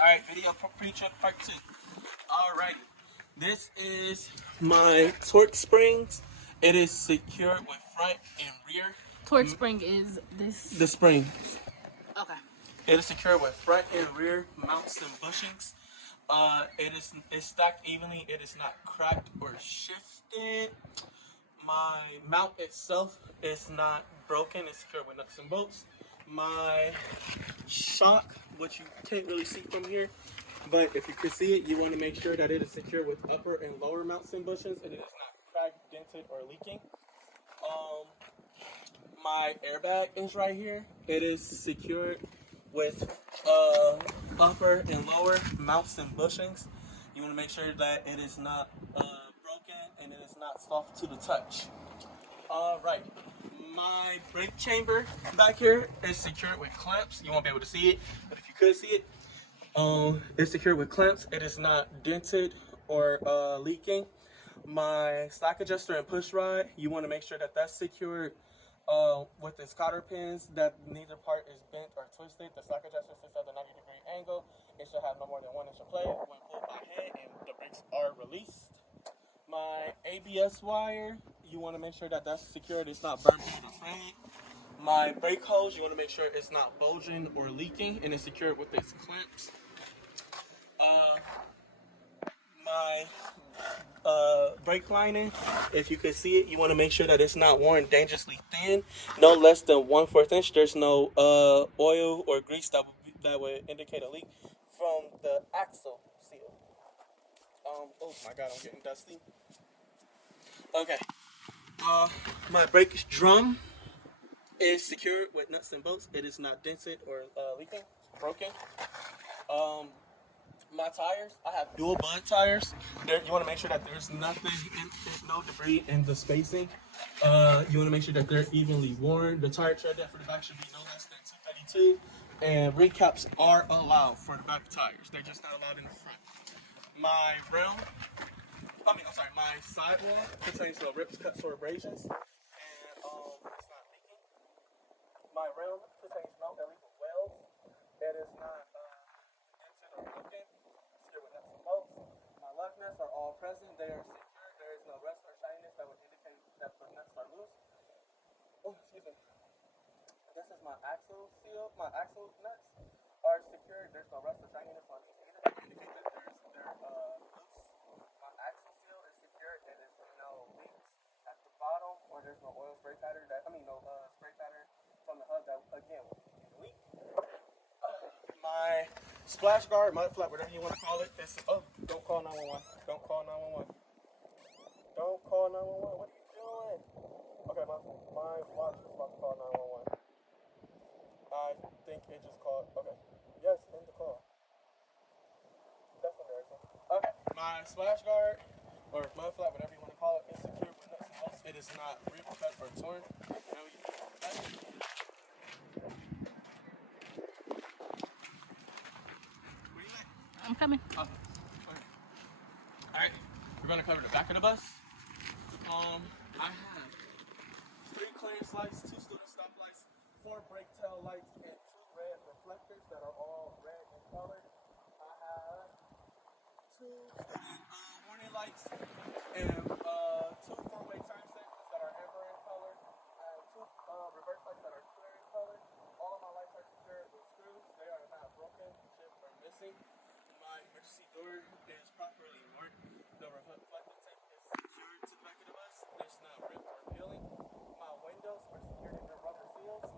Alright, video pre-trip part 2. Alright, this is my torque springs. It is secured with front and rear. Torque spring is this. The spring. Okay. It is secured with front and rear mounts and bushings. It's stacked evenly. It is not cracked or shifted. My mount itself is not broken. It's secured with nuts and bolts. My shock, which you can't really see from here, but if you can see it, you want to make sure that it is secure with upper and lower mounts and bushings, and it is not cracked, dented, or leaking. My airbag is right here. It is secured with upper and lower mounts and bushings. You want to make sure that it is not broken and it is not soft to the touch. Alright, my brake chamber back here is secured with clamps. You won't be able to see it, but if you could see it, it's secured with clamps. It is not dented or leaking. My slack adjuster and push rod, you want to make sure that that's secured with its cotter pins, that neither part is bent or twisted. The slack adjuster sits at a 90-degree angle. It should have no more than 1 inch of play when pulled by hand and the brakes are released. My ABS wire, you want to make sure that that's secured. It's not burnt or frayed. My brake hose, you want to make sure it's not bulging or leaking, and it's secured with its clamps. My brake lining, if you can see it, you want to make sure that it's not worn dangerously thin, no less than 1/4 inch. There's no oil or grease that would indicate a leak from the axle seal. Oh my god, I'm getting dusty. Okay. My brake drum is secured with nuts and bolts. It is not dented or leaking, broken. My tires, I have dual bud tires. You want to make sure that there's nothing, no debris in the spacing. You want to make sure that they're evenly worn. The tire tread depth for the back should be no less than 232. And ring caps are allowed for the back tires. They're just not allowed in the front. My my sidewall contains no rips, cuts, or abrasions. And it's not leaking. My rim contains no illegal welds. It is not dented or broken. Secured with nuts and bolts. My lug nuts are all present. They are secure. There is no rust or shininess that would indicate that the nuts are loose. Oh, excuse me. This is my axle seal. My axle nuts are secured. There's no rust or shininess on these either. That would indicate that they're loose. My axle seal is secured. There is no leaks at the bottom, or there's no oil spray pattern. No spray pattern from the hub that again will leak. My splash guard, mud flap, whatever you want to call it. Don't call 911. Don't call 911. Don't call 911. What are you doing? Okay, my watch is about to call 911. I think it just called. Okay. Yes, end the call. That's embarrassing. Okay. My splash guard, or mud flap, whatever you want to call it, is secured with nuts and bolts. It is not ripped, cut, or torn. I'm coming. Awesome. Okay. Alright, we're going to cover the back of the bus. I have 3 clearance lights, 2 student stop lights, 4 brake tail lights, and 2 red reflectors that are all red in color. I have 2 student warning lights and 2 four-way turn signals that are amber in color. I have 2 reverse lights that are clear in color. All of my lights are secured with screws. They are not broken, chipped, or missing. My emergency door is properly marked. The reflective tape is secured to the back of the bus. It's not ripped or peeling. My windows are secured in their rubber seals.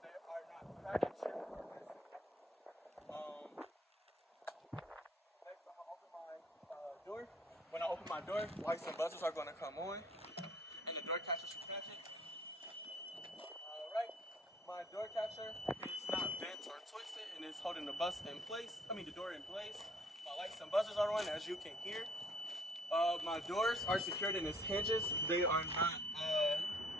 They are not cracked, chipped, or missing. Next, I'm gonna open my door. When I open my door, lights and buzzers are gonna come on, and the door catcher should catch it. Alright, my door catcher is not bent or twisted and is holding the the door in place. My lights and buzzers are on, as you can hear. My doors are secured in its hinges. They are not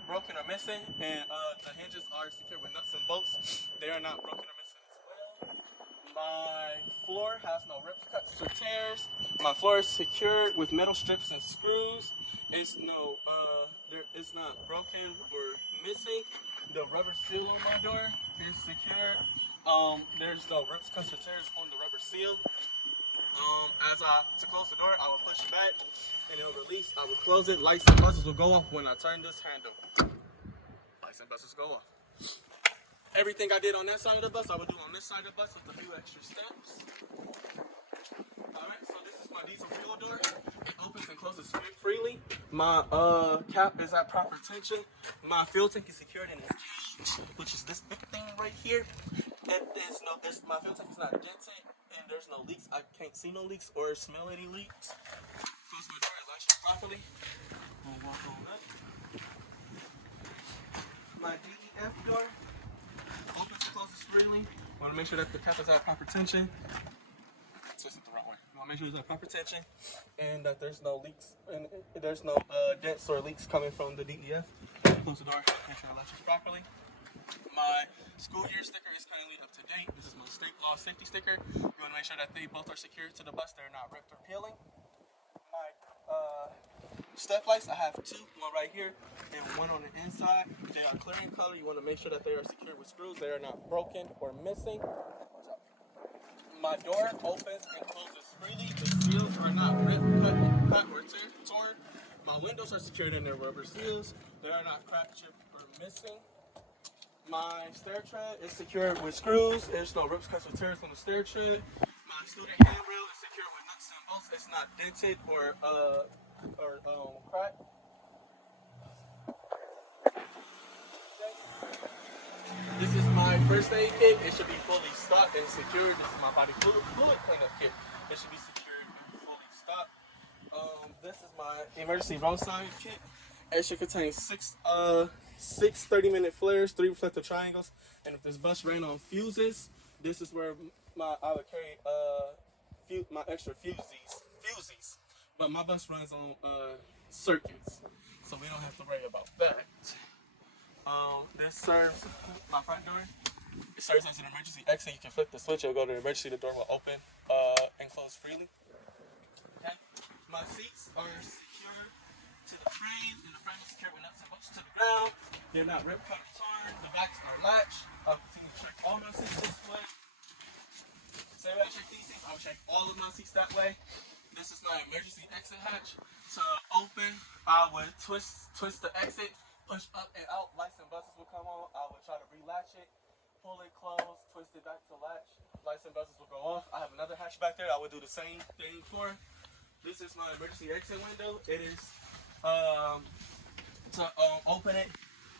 broken or missing, and the hinges are secured with nuts and bolts. They are not broken or missing as well. My floor has no rips, cuts, or tears. My floor is secured with metal strips and screws. It's not broken or missing. The rubber seal on my door is secured There's no rips, cuts, or tears on the rubber seal. To close the door, I will push it back and it'll release. I will close it. Lights and buzzers will go off when I turn this handle. Lights and buzzers go off. Everything I did on that side of the bus, I will do on this side of the bus with a few extra steps. Alright, so this is my diesel fuel door. It opens and closes freely. My cap is at proper tension. My fuel tank is secured in a cage, which is this big thing right here. My fuel tank is not dented, and there's no leaks. I can't see no leaks or smell any leaks. Close my door and latch it properly. We'll walk on up. My DEF door opens and closes freely. Want to make sure that the cap is at proper tension. Twist it the wrong way. You want to make sure there's at proper tension and that there's no leaks and there's no dents or leaks coming from the DEF. Close the door. Make sure it latches properly. My school year sticker is currently up to date. This is my state law safety sticker. You want to make sure that they both are secured to the bus. They're not ripped or peeling. My step lights, I have two, one right here and one on the inside. They are clear in color. You want to make sure that they are secured with screws. They are not broken or missing. My door opens and closes freely. The seals are not ripped, cut or torn. My windows are secured in their rubber seals. They are not cracked, chipped, or missing. My stair tread is secured with screws. There's no rips, cuts, or tears on the stair tread. My student handrail is secured with nuts and bolts. It's not dented or cracked. This is my first aid kit. It should be fully stocked and secured. This is my body fluid cleanup kit. It should be secured and fully stocked. This is my emergency roadside kit. It should contain six 30-minute flares, 3 reflective triangles, and if this bus ran on fuses, this is where I would carry my extra fusies. But my bus runs on circuits, so we don't have to worry about that. This serves my front door. It serves as an emergency exit. You can flip the switch, it'll go to the emergency, the door will open and close freely. Okay. My seats are secure to the frame, and the frame is secured with nuts and bolts to the ground. They're not ripped, cut, or torn. The backs are latched. I'll continue to check all my seats this way. Same way I check these seats, I'll check all of my seats that way. This is my emergency exit hatch. To open, I would twist the exit, push up and out. Lights and buzzers will come on. I would try to relatch it, pull it closed, twist it back to latch. Lights and buzzers will go off. I have another hatch back there. I would do the same thing for. This is my emergency exit window. It is to open it,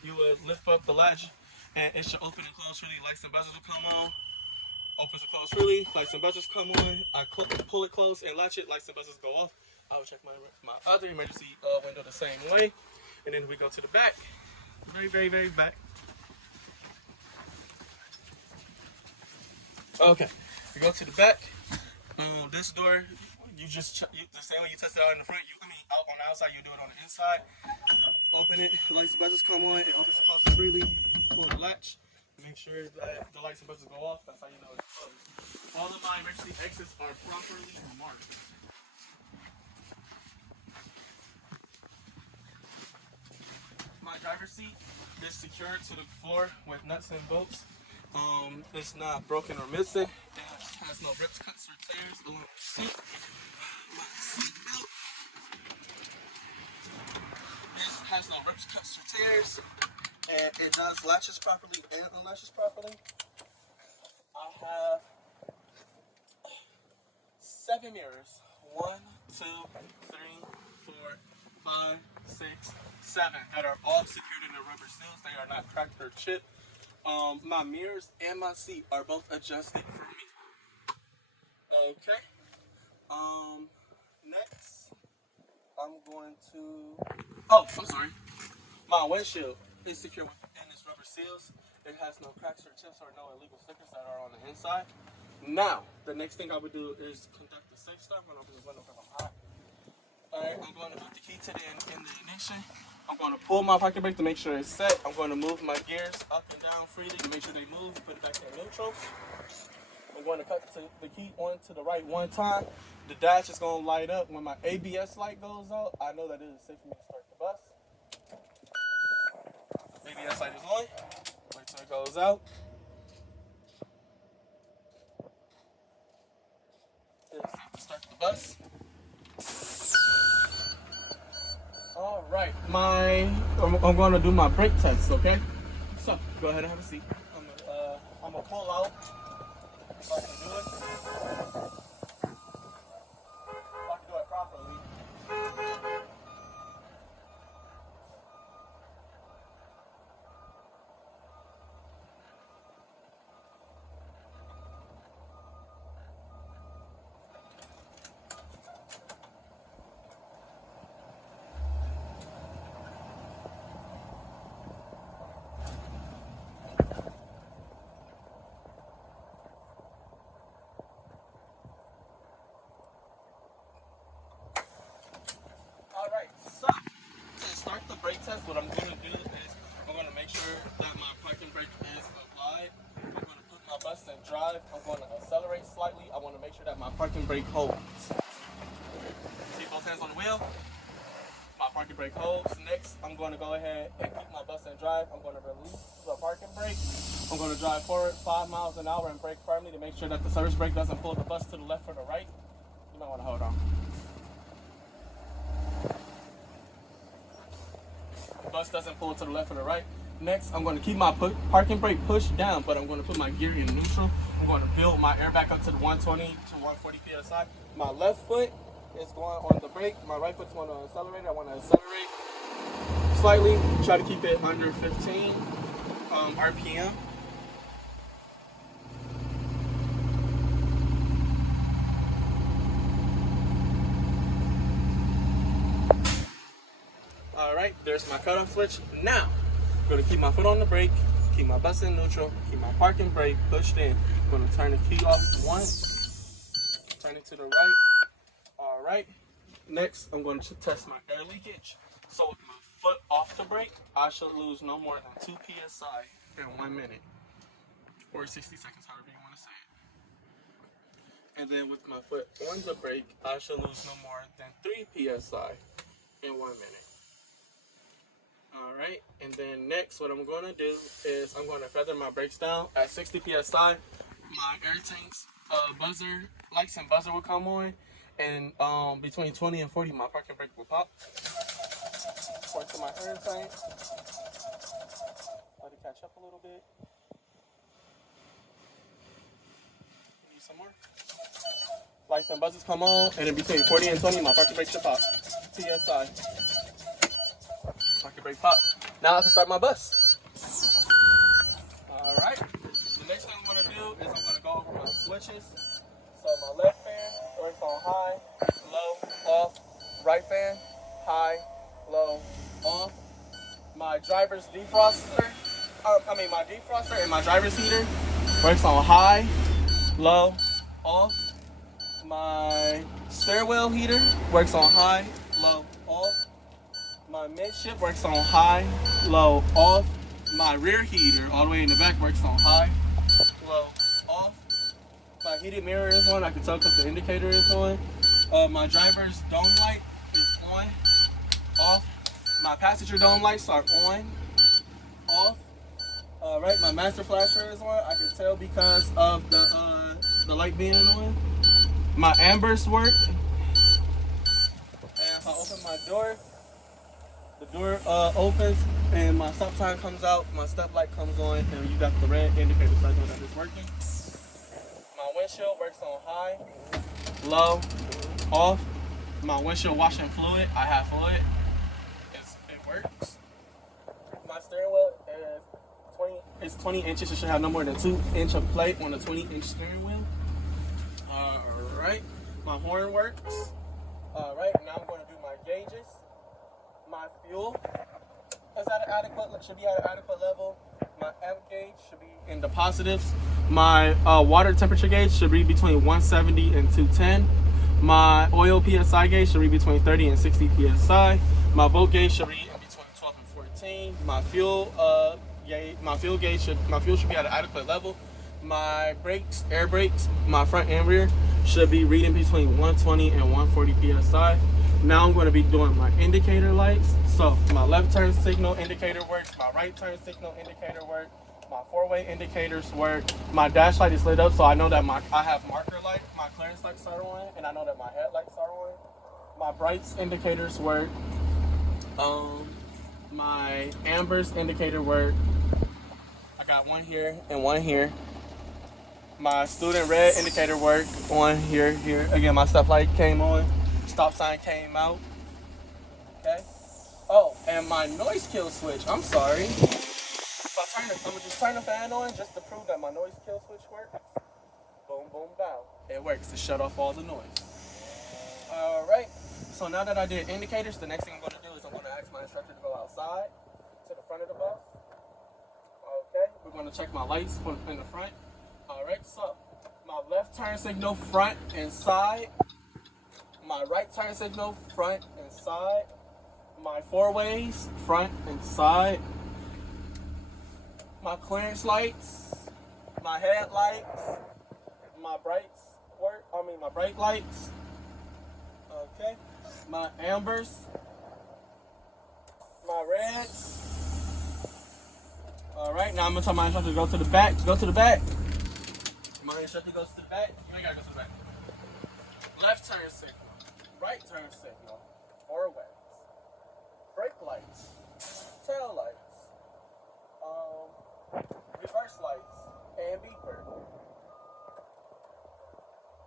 you would lift up the latch and it should open and close freely. Lights and buzzers will come on. Opens and closes freely. Lights and buzzers come on. I pull it close and latch it. Lights and buzzers go off. I will check my other emergency window the same way. And then we go to the back. Very, very, very back. Okay. We go to the back. This door, the same way you test it out in the front, out on the outside, you do it on the inside. Open it, the lights and buzzers come on, it opens and closes freely. Pull the latch, make sure that the lights and buzzers go off. That's how you know it's closed. All of my emergency exits are properly marked. My driver's seat is secured to the floor with nuts and bolts. It's not broken or missing. It has no rips, cuts, or tears along the seat. My seat belt. It has no rips, cuts, or tears. And it does latches properly and unlatches properly. I have 7 mirrors. 1, 2, 3, 4, 5, 6, 7 that are all secured in the rubber seals. They are not cracked or chipped. My mirrors and my seat are both adjusted for me. Okay. Next, I'm going to. Oh, I'm sorry. My windshield is secure within its rubber seals. It has no cracks or chips or no illegal stickers that are on the inside. Now, the next thing I would do is conduct the safe start. I'm going to open this window because I'm hot. Alright, I'm going to put the key in the ignition. I'm going to pull my pocket brake to make sure it's set. I'm going to move my gears up and down freely to make sure they move. Put it back in neutral. I'm going to cut the key on to the right one time. The dash is going to light up. When my ABS light goes out, I know that it is safe for me to start the bus. ABS light is on. Wait till it goes out. bus. All right, I'm going to do my brake test, okay? So, go ahead and have a seat. I'm going to pull out if I can do it. If I can do it properly. Alright, so to start the brake test, what I'm going to do is I'm going to make sure that my parking brake is applied. I'm going to put my bus in drive. I'm going to accelerate slightly. I want to make sure that my parking brake holds. Keep both hands on the wheel. My parking brake holds. Next, I'm going to go ahead and keep my bus in drive. I'm going to release the parking brake. I'm going to drive forward 5 miles an hour and brake firmly to make sure that the service brake doesn't pull the bus to the left or the right. You might want to hold on. Bus doesn't pull to the left or the right. Next, I'm going to keep my parking brake pushed down, but I'm going to put my gear in neutral. I'm going to build my air back up to the 120 to 140 psi. My left foot is going on the brake. My right foot's going on the accelerator. I want to accelerate slightly. Try to keep it under 15 RPM. Alright, there's my cutoff switch. Now, I'm going to keep my foot on the brake, keep my bus in neutral, keep my parking brake pushed in. I'm going to turn the key off once, turn it to the right. Alright, next I'm going to test my air leakage. So with my foot off the brake, I should lose no more than 2 psi in 1 minute. Or 60 seconds, however you want to say it. And then with my foot on the brake, I should lose no more than 3 psi in 1 minute. Alright, and then next what I'm going to do is I'm going to feather my brakes down at 60 psi. My air tank's buzzer, lights and buzzer will come on, and between 20 and 40 my parking brake will pop. Point to my air tank. Let it catch up a little bit. Need some more. Lights and buzzers come on, and in between 40 and 20 my parking brake should pop. PSI. Parking brake pop. Now I can start my bus. Alright. The next thing I'm going to do is I'm going to go over my switches. So my left fan works on high, low, off. Right fan, high, low, off. My driver's defroster, my defroster and my driver's heater works on high, low, off. My stairwell heater works on high, low, off. My midship works on high, low, off. My rear heater, all the way in the back, works on high, low, off. My heated mirror is on. I can tell because the indicator is on. My driver's dome light is on, off. My passenger dome lights are on, off. Right, my master flasher is on. I can tell because of the light being on. My ambers work. And if I open my door, the door opens and my stop sign comes out, my step light comes on, and you got the red indicator so I know that it's working. My windshield works on high, low, off. My windshield washing fluid, I have fluid. It works. My steering wheel is 20 inches. It should have no more than 2 inch of plate on a 20-inch steering wheel. Alright, my horn works. Alright, now I'm going to do my gauges. My fuel is should be at an adequate level. My amp gauge should be in the positives. My water temperature gauge should be between 170 and 210. My oil PSI gauge should be between 30 and 60 PSI. My volt gauge should be in between 12 and 14. My fuel should be at an adequate level. My brakes, air brakes, my front and rear should be reading between 120 and 140 PSI. Now I'm going to be doing my indicator lights. So my left turn signal indicator works, my right turn signal indicator works, my four-way indicators work. My dash light is lit up so I know that I have marker light. my clearance lights are on, and I know that my headlights are on. My brights indicators work. My ambers indicator work. I got one here and one here. My student red indicator work. One here, here. Again, my stop light came on. Stop sign came out. Okay. Oh, and my noise kill switch. I'm sorry. I'm gonna just turn the fan on just to prove that my noise kill switch works. Boom, boom, bow. It works to shut off all the noise. All right. So now that I did indicators, the next thing I'm gonna do is I'm gonna ask my instructor to go outside to the front of the bus. Okay. We're gonna check my lights in the front. All right. So my left turn signal front and side. My right turn signal front and side. My four ways front and side. My clearance lights, my headlights, my my brake lights, okay, my ambers, my reds. All right, now I'm gonna tell my instructor to go to the back. Go to the back. My instructor goes to the back. You ain't gotta go to the back. Left turn signal, right turn signal, four ways, brake lights, tail lights. Reverse lights and beeper.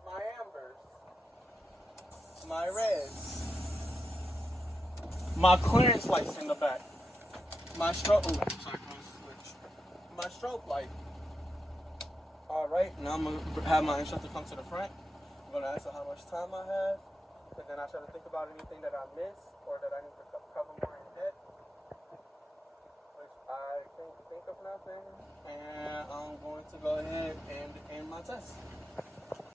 My ambers. My reds. My clearance lights in the back. My strobe. Oh, sorry, switch. My strobe light. All right, now I'm gonna have my instructor come to the front. I'm gonna ask her how much time I have, and then I try to think about anything that I missed or that I need to cover more in depth. I can't think of nothing, and I'm going to go ahead and end my test.